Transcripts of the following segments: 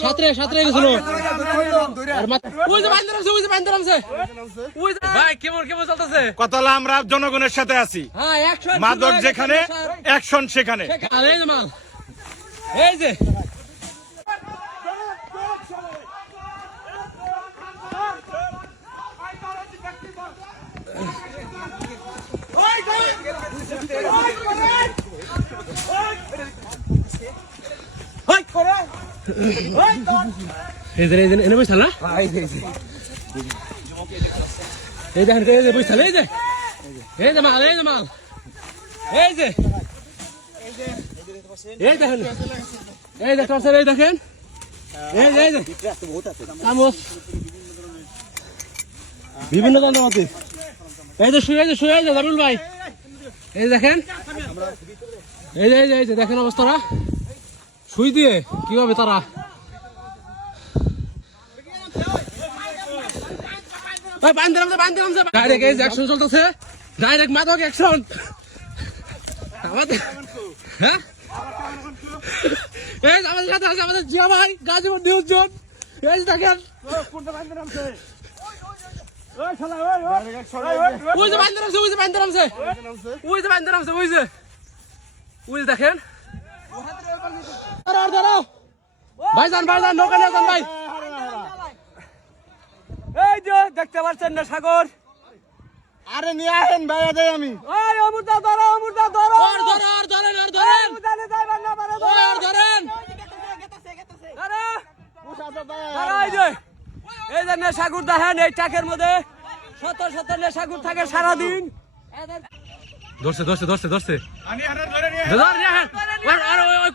সাতরে গেছিল ভাই কেমন কেমন চলতেছে কতলা আমরা জনগণের সাথে আছি মাদক যেখানে অ্যাকশন সেখানে মাল এই যে এনে বসে না এই দেখেন এই যে বসে এই যে মাল এই যে এই দেখেন এই দেখেন এই দেখেন এই যে চামচ বিভিন্ন যন্ত্রপাতি এই যে শুয়ে জামিল ভাই এই দেখেন এই যে দেখেন অবস্থাটা শুই দিয়ে কি হবে তারা ডাইরেক্ট এই অ্যাকশন চলতেছে ডাইরেক্ট মাদক অ্যাকশন আমাদের হ্যাঁ এই আমাদের সাথে আছে আমাদের জিয়া ভাই গাজীপুর নিউজ জোন এই দেখেন দেখেন ভাইজান নৌকা নিয়ে যান ভাই এই যে দেখতে পাচ্ছেন না সাগর আরে নিয়ে আসেন ভাই আদে আমি ওই অমৃতা ধরো ধরেন এই যে নেশাগুর দেখেন এই ট্রাকের মধ্যে শত নেশাগুর থাকে সারাদিন ধরছে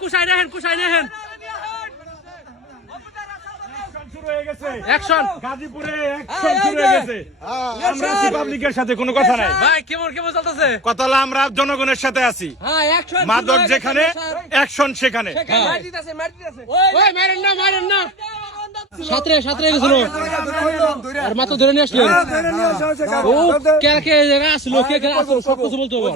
কুসাই নেহেন অ্যাকশন গাজীপুরে অ্যাকশন শুরু হয়ে গেছে আমরা আছি পাবলিকের সাথে কোনো কথা নাই ভাই কেমন চলতেছে কতলা আমরা জনগণের সাথে আছি মাদক যেখানে অ্যাকশন সেখানে ওই মারেন না সাতরে গেছিল আর মাত্র ধরে নিয়ে আসলেন ও কে আসলো কে আসলো সব কিছু বলতে হবে